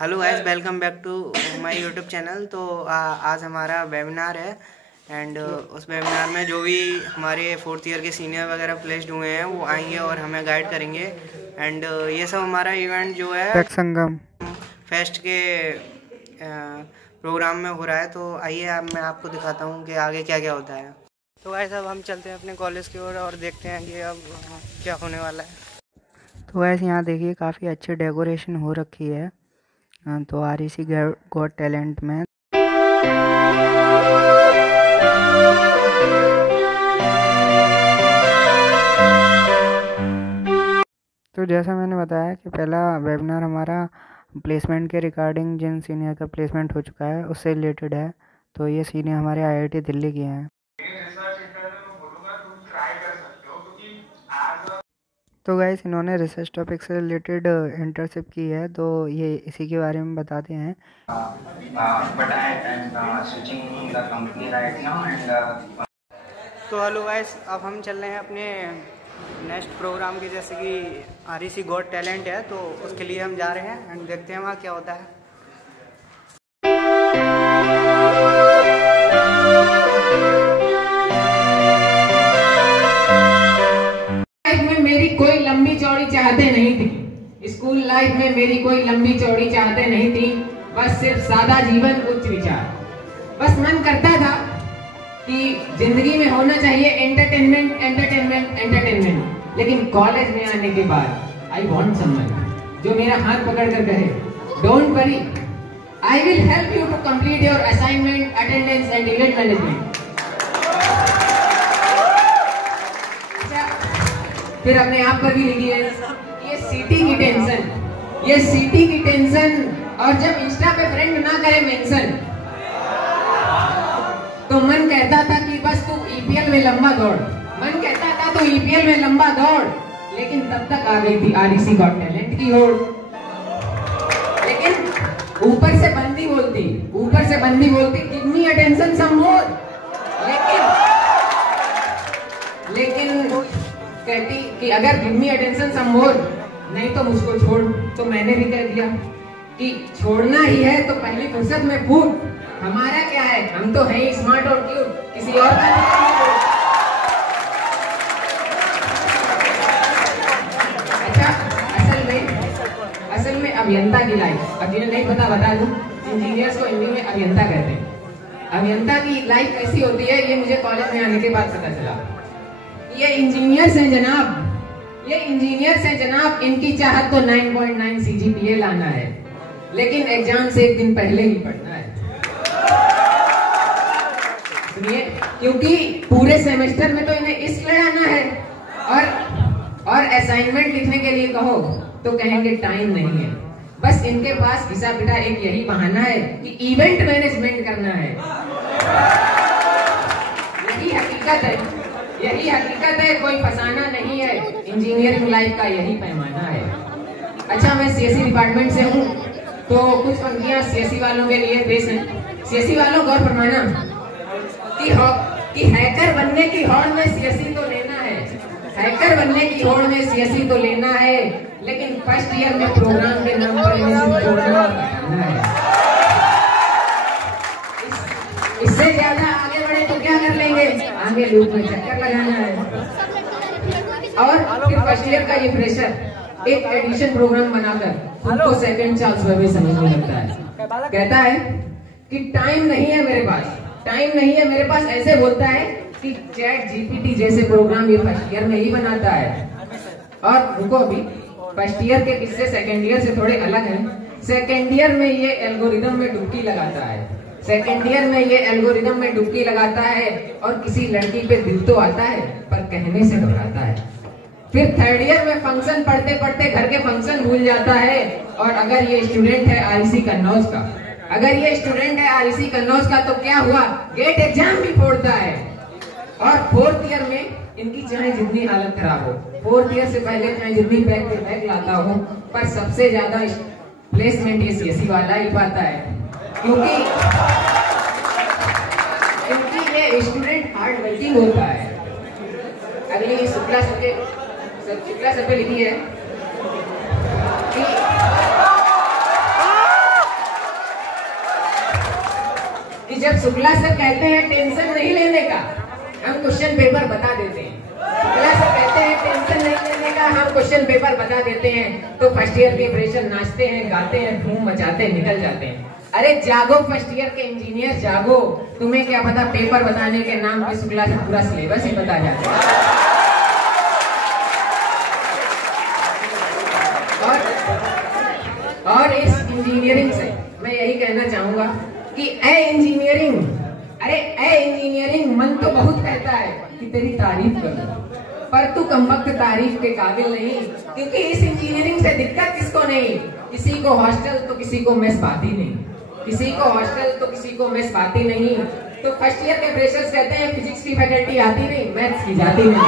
Hello guys, welcome back to my YouTube channel. तो आज हमारा वेबिनार है एंड उस वेबिनार में जो भी हमारे 4th ईयर के सीनियर वगैरह प्लेस्ड हुए हैं वो आएंगे और हमें गाइड करेंगे। एंड ये सब हमारा इवेंट जो है टेक संगम फेस्ट के प्रोग्राम में हो रहा है। तो आइए अब मैं आपको दिखाता हूँ कि आगे क्या क्या होता है। तो गाइस अब हम चलते हैं अपने कॉलेज की ओर और देखते हैं कि अब क्या होने वाला है। तो वैसे यहाँ देखिए काफ़ी अच्छी डेकोरेशन हो रखी है। तो REC गॉट टैलेंट में तो जैसा मैंने बताया कि पहला वेबिनार हमारा प्लेसमेंट के रिगार्डिंग जिन सीनियर का प्लेसमेंट हो चुका है उससे रिलेटेड है। तो ये सीनियर हमारे IIT दिल्ली के हैं। तो गाइस इन्होंने रिसर्च टॉपिक से रिलेटेड इंटर्नशिप की है, तो ये इसी के बारे में बताते हैं। तो हेलो गाइस, अब हम चल रहे हैं अपने नेक्स्ट प्रोग्राम के, जैसे कि REC गॉट टैलेंट है, तो उसके लिए हम जा रहे हैं एंड देखते हैं वहाँ क्या होता है। मेरी कोई लंबी चौड़ी चाहते नहीं थी। स्कूल लाइफ में मेरी कोई लंबी चौड़ी चाहते नहीं थी। बस सिर्फ सादा जीवन, उच्च विचार। बस मन करता था कि जिंदगी में होना चाहिए एंटरटेनमेंट एंटरटेनमेंट एंटरटेनमेंट। लेकिन कॉलेज में आने के बाद आई वांट समवन जो मेरा हाथ पकड़कर कहे, don't worry, I will help you to complete your assignment, attendance and event management. फिर अपने आप पर भी लिखिए, ये सीटी की टेंशन, ये सीटी की टेंशन। और जब इंस्टा पे फ्रेंड ना करे मेंशन, तो मन कहता था कि बस तू EPL में लंबा दौड़। मन कहता था तू EPL में लंबा दौड़। लेकिन तब तक आ गई थी REC गॉट टैलेंट की होड़। लेकिन ऊपर से बंदी बोलती, गिव मी अटेंशन सम मोर। लेकिन कहती कि अगर गिव मी अटेंशन सम मोर नहीं तो मुझको छोड़। तो मैंने भी कह दिया कि छोड़ना ही है तो पहली फुर्सत में फूट। हमारा क्या है, हम तो हैं स्मार्ट और क्यूट, किसी और का अच्छा। असल में अभियंता की लाइफ, अब जिन्हें नहीं पता बता दूं, इंजीनियर्स को हिंदी में अभियंता कहते हैं। अभियंता की लाइफ कैसी होती है ये मुझे कॉलेज में आने के बाद पता चला। ये इंजीनियर्स हैं जनाब, इनकी चाहत तो 9.9 CGPA लाना है, लेकिन एग्जाम से एक दिन पहले ही पढ़ना है। सुनिए, क्योंकि पूरे सेमेस्टर में तो इन्हें इश्क लड़ाना है, और असाइनमेंट लिखने के लिए कहो तो कहेंगे टाइम नहीं है। बस इनके पास घिसा पिटा एक यही बहाना है कि इवेंट मैनेजमेंट करना है। यही हकीकत है, कोई फसाना नहीं है। इंजीनियरिंग लाइफ का यही पैमाना है। अच्छा, मैं CSE डिपार्टमेंट से हूँ, तो कुछ पंक्तियां CSE वालों के लिए पेश हैं। CSE वालों गौर फरमाना कि हैकर बनने की होड़ में CSE तो लेना है, हैकर बनने की होड़ में CSE तो लेना है, लेकिन फर्स्ट ईयर में प्रोग्राम के नाम पर प्रोग्राम करना है। इससे ज्यादा आगे बढ़े तो क्या कर लेंगे, आगे लूप में चक्कर लगाना है। और फिर फर्स्ट ईयर का ये फ्रेशर एक एडिशन प्रोग्राम बनाकर उनको सेकंड चांस में समझने लगता है। कहता है कि टाइम नहीं है मेरे पास, ऐसे बोलता है कि ChatGPT जैसे प्रोग्राम ये फर्स्ट ईयर में ही बनाता है। और रुको, अभी फर्स्ट ईयर के किस्से सेकंड ईयर से थोड़े अलग हैं। सेकंड ईयर में ये एल्गोरिदम में डुबकी लगाता है, और किसी लड़की पे दिल तो आता है पर कहने से घबराता है। फिर थर्ड ईयर में फंक्शन पढ़ते पढ़ते घर के फंक्शन भूल जाता है। और अगर ये स्टूडेंट है REC कन्नौज का, तो क्या हुआ, गेट एग्जाम भी फोड़ता है। और फोर्थ ईयर में इनकी चाहे जितनी हालत खराब हो, फोर्थ ईयर से पहले चाहे जितनी बैक लाता हो, पर सबसे ज्यादा प्लेसमेंट ये CSE वाला ही पाता है, क्योंकि ये स्टूडेंट हार्ड वर्किंग होता है। अगली शुक्ला सर पे लिखी है कि शुक्ला सर कहते हैं टेंशन नहीं लेने का, हम क्वेश्चन पेपर बता देते हैं। शुक्ला सर कहते हैं टेंशन नहीं लेने का, हम क्वेश्चन पेपर बता देते हैं। तो फर्स्ट ईयर के फ्रेशर नाचते हैं, गाते हैं, धूम मचाते हैं, निकल जाते हैं। अरे जागो फर्स्ट ईयर के इंजीनियर जागो, तुम्हें क्या पता पेपर बताने के नाम पे शुक्ला सर पूरा सिलेबस ही बता जाते हैं। और इस इंजीनियरिंग से मैं यही कहना चाहूंगा कि इंजीनियरिंग, अरे इंजीनियरिंग, मन तो बहुत कहता है कि तेरी तारीफ करूं, पर तू कमबख्त तारीफ के काबिल नहीं, क्योंकि इस इंजीनियरिंग से दिक्कत किसको नहीं, किसी को हॉस्टल तो किसी को मेस पाती नहीं, किसी को हॉस्टल तो किसी को मेस पाती नहीं। तो फर्स्ट ईयर के फ्रेशर्स कहते हैं फिजिक्स की फैकल्टी आती नहीं, मैथ्स की जाती नहीं।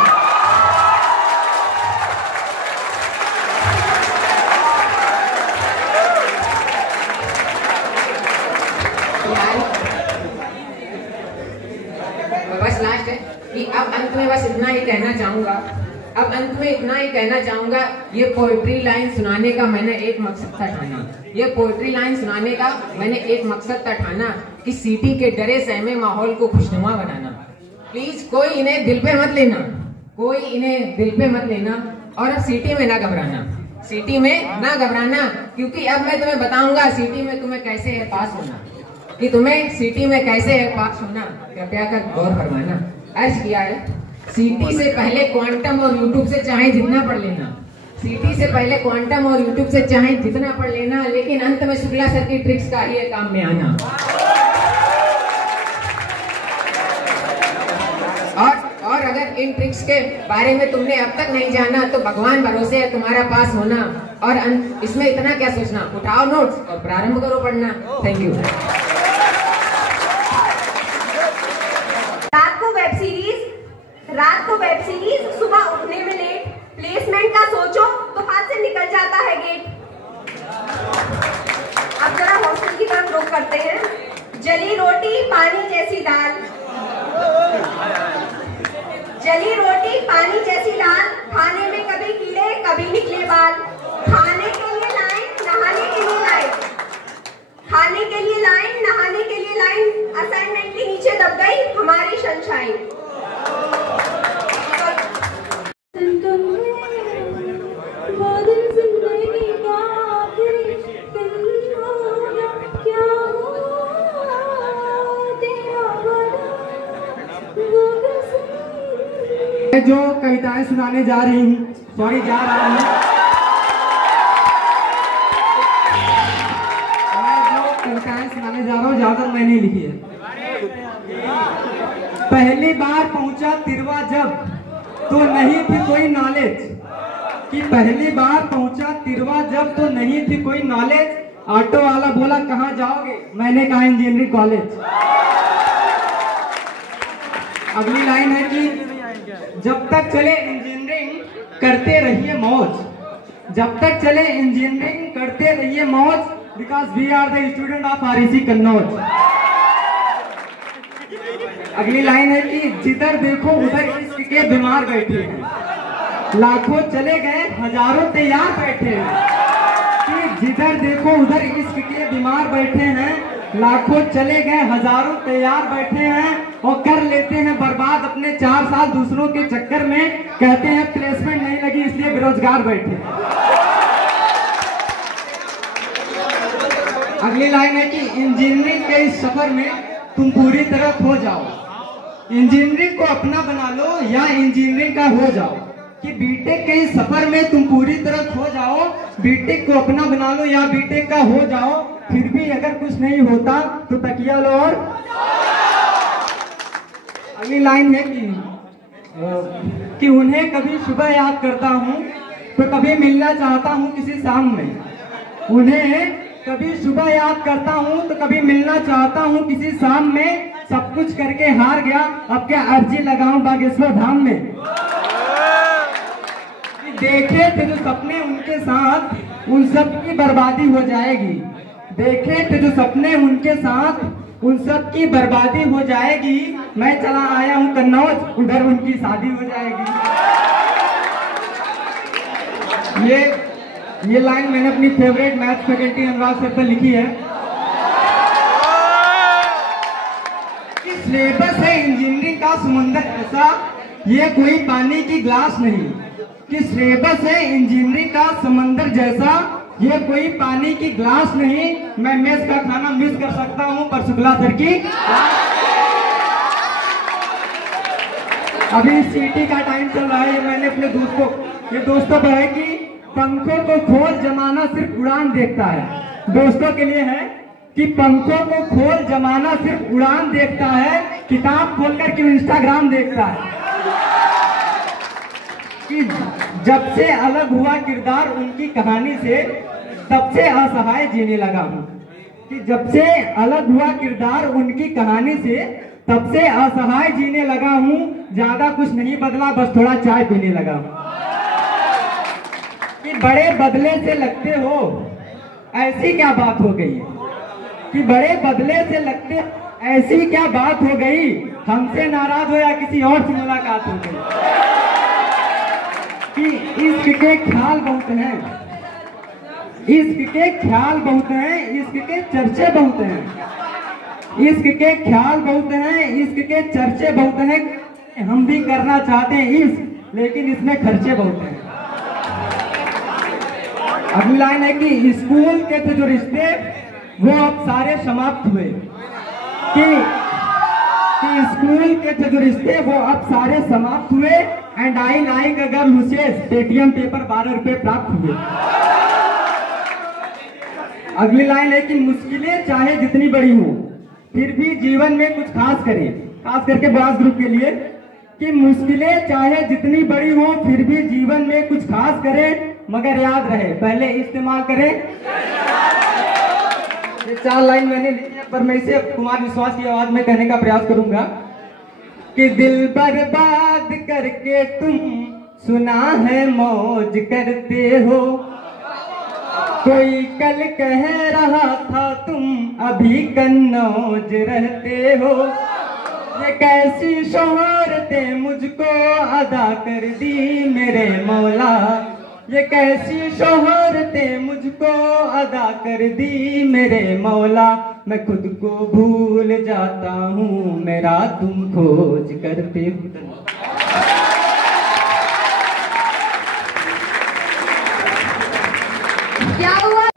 बस लास्ट है कि अब अंत में बस इतना ही कहना चाहूंगा, ये पोएट्री लाइन सुनाने का मैंने एक मकसद था ठाना, कि सीटी के डरे सहमे माहौल को खुशनुमा बनाना। प्लीज कोई इन्हें दिल पे मत लेना, और अब सीटी में ना घबराना, क्योंकि अब मैं तुम्हें बताऊंगा सीटी में तुम्हें कैसे है पास होना, कृपया कर गौर फरमाना। अर्ज किया है सीटी से पहले क्वांटम और यूट्यूब से चाहे जितना पढ़ लेना, लेकिन अंत में शुक्ला सर की ट्रिक्स का ही काम में आना। और अगर इन ट्रिक्स के बारे में तुमने अब तक नहीं जाना तो भगवान भरोसे है तुम्हारा पास होना, और इसमें इतना क्या सोचना, उठाओ नोट्स और प्रारंभ करो पढ़ना। Thank you. रात को वेब सीरीज, सुबह उठने में लेट, प्लेसमेंट का सोचो तो हाथ से निकल जाता है गेट। अब जरा हॉस्टल की तरफ रुख करते हैं। जली रोटी पानी जैसी दाल, खाने में कभी कीड़े कभी निकले बाल, खाने के लिए लाइन नहाने के लिए लाइन, असाइनमेंट के नीचे दब गई हमारी सनशाइन। जो कविताएं सुनाने जा रहा हूँ ज्यादा मैंने लिखी है। पहली बार पहुंचा तिरवा जब तो नहीं थी कोई नॉलेज, ऑटो वाला बोला कहाँ जाओगे, मैंने कहा इंजीनियरिंग कॉलेज। अगली लाइन है कि जब तक चले इंजीनियरिंग करते रहिए मौज, because we are the student of REC Kannauj. अगली लाइन है कि जिधर देखो उधर इश्क के बीमार बैठे हैं, लाखों चले गए हजारों तैयार बैठे हैं। कि जिधर देखो उधर इश्क के बीमार बैठे हैं, लाखों चले गए हजारों तैयार बैठे हैं, और कर लेते हैं बर्बाद अपने 4 साल दूसरों के चक्कर में। कहते हैं प्लेसमेंट नहीं लगी इसलिए बेरोजगार बैठे। अगली लाइन है कि इंजीनियरिंग के इस सफर में तुम पूरी तरह खो जाओ, इंजीनियरिंग को अपना बना लो या इंजीनियरिंग का हो जाओ। कि बीटेक के इस सफर में तुम पूरी तरह खो जाओ, बीटेक को अपना बना लो या बीटेक का हो जाओ। फिर भी अगर कुछ नहीं होता तो तकिया लो और। अगली लाइन है कि उन्हें कभी सुबह याद करता हूँ तो कभी मिलना चाहता हूँ किसी शाम में, उन्हें कभी सुबह याद करता हूँ तो कभी मिलना चाहता हूँ किसी शाम में। सब कुछ करके हार गया, अब क्या अर्जी लगाऊं बागेश्वर धाम में। देखे थे जो सपने उनके साथ उन सब की बर्बादी हो जाएगी, देखे थे जो सपने उनके साथ उन सब की बर्बादी हो जाएगी। मैं चला आया हूँ कन्नौज, उधर उनकी शादी हो जाएगी। ये लाइन मैंने अपनी फेवरेट मैथ्स फैकल्टी अनुराग सर पर लिखी है। सिलेबस है इंजीनियरिंग का समंदर जैसा, ये कोई पानी की ग्लास नहीं। कि सिलेबस है इंजीनियरिंग का समंदर जैसा, ये कोई पानी की ग्लास नहीं। मैं मेस का खाना मिस कर सकता हूँ पर शुक्ला सर की अभी सीटी का टाइम चल रहा है। मैंने अपने दोस्तों पर है कि पंखों को खोल जमाना सिर्फ उड़ान देखता है। दोस्तों के लिए है कि पंखों को खोल जमाना सिर्फ उड़ान देखता है, किताब खोलकर क्यों इंस्टाग्राम देखता है। कि जब से अलग हुआ किरदार उनकी कहानी से, तब से असहाय जीने लगा हूँ। कि जब से अलग हुआ किरदार उनकी कहानी से, तब से असहाय जीने लगा हूँ। ज्यादा कुछ नहीं बदला, बस थोड़ा चाय पीने लगा हूँ। कि बड़े बदले से लगते हो, ऐसी क्या बात हो गई। कि बड़े बदले से लगते, ऐसी क्या बात हो गई। हमसे नाराज हो या किसी और से मुलाकात हो गई। कि इश्क के ख्याल बहुत हैं, इश्क के ख्याल बहुत हैं, इश्क के चर्चे बहुत हैं। इश्क के ख्याल बहुत हैं, इश्क के चर्चे बहुत हैं। हम भी करना चाहते हैं इश्क, लेकिन इसमें खर्चे बहुत हैं। अगली लाइन है कि स्कूल के थे जो रिश्ते वो अब सारे समाप्त हुए। कि स्कूल के थे जो रिश्ते वो अब सारे समाप्त हुए। And I like a girl who says Paytm paper 12 रुपए प्राप्त हुए। अगली लाइन है कि मुश्किलें चाहे जितनी बड़ी हो, फिर भी जीवन में कुछ खास करें। खास करके बॉयज ग्रुप के लिए कि मुश्किलें चाहे जितनी बड़ी हो, फिर भी जीवन में कुछ खास करें, मगर याद रहे पहले इस्तेमाल करें। ये 4 लाइन मैंने लिखी है, पर मैं इसे कुमार विश्वास की आवाज में कहने का प्रयास करूंगा। कि दिल बर्बाद करके तुम सुना है मौज करते हो, कोई कल कह रहा था तुम अभी कन्नौज रहते हो। ये कैसी शोहरतें मुझको अदा कर दी मेरे मौला, ये कैसी शोहरतें मुझको अदा कर दी मेरे मौला। मैं खुद को भूल जाता हूँ, मेरा तुम खोज करते हो। क्या हुआ?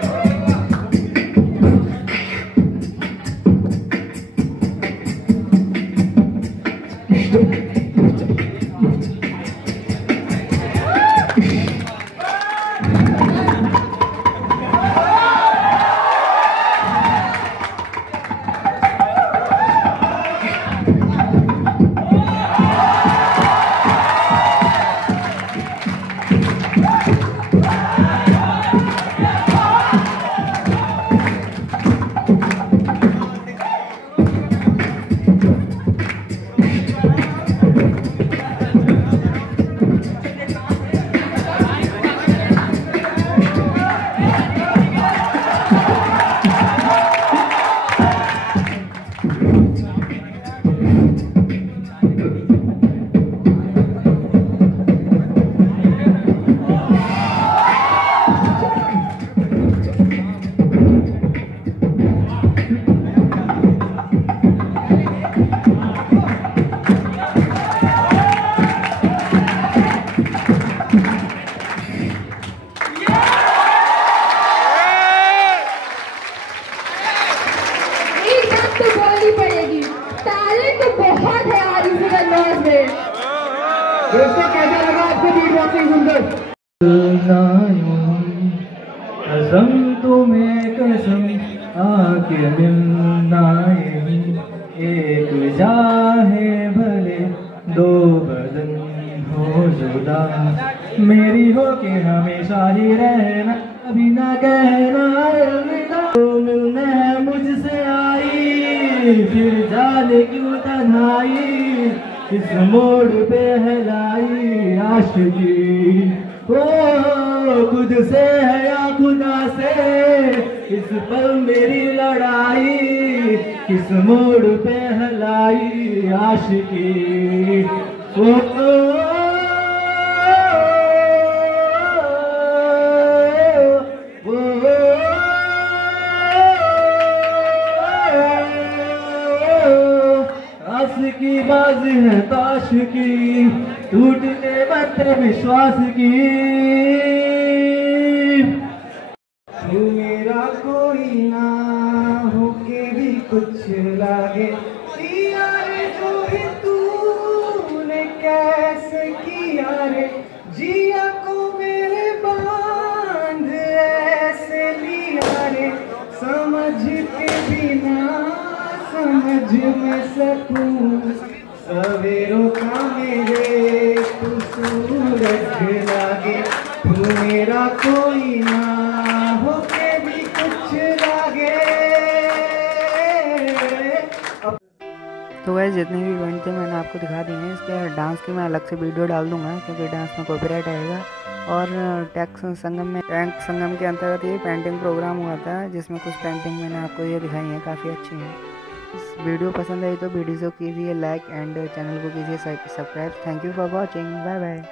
दोस्तों कैसा लगा आपको बीट बॉक्सिंग सुनकर? कसम तुम्हें कसम आके मिलना यही, एक चाहे भले दो बदन हो जुदा, मेरी हो के हमेशा ही रहना, अभी ना कहना अलविदा। तो मिलने मुझसे आई फिर जाने क्यों तन्हाई, इस मोड़ पे है आशिकी, ओ खुद से है या खुदा से, इस पल मेरी लड़ाई, किस मोड़ पे है आशिकी, ओ की बाज है ताश की, टूटने मत विश्वास की। तू मेरा कोई ना होके भी कुछ लागे, दिया रे जो भी तूने कैसे किया रे, जिया को मेरे बांध ऐसे लिया रे, समझ के बिना समझ में सकूं, सवेरों का मेरे तू सूरज लागे, तू मेरा कोई ना होके भी कुछ लागे। तो वैसे जितने भी इवेंट थे मैंने आपको दिखा दिए हैं। इसके डांस की मैं अलग से वीडियो डाल दूंगा क्योंकि डांस में कॉपीराइट आएगा। और टैक्स संगम के अंतर्गत ये पेंटिंग प्रोग्राम हुआ था जिसमें कुछ पेंटिंग मैंने आपको ये दिखाई है, काफ़ी अच्छी हैं। इस वीडियो पसंद आई तो वीडियो को कीजिए लाइक एंड चैनल को कीजिए subscribe. Thank you for watching, bye bye.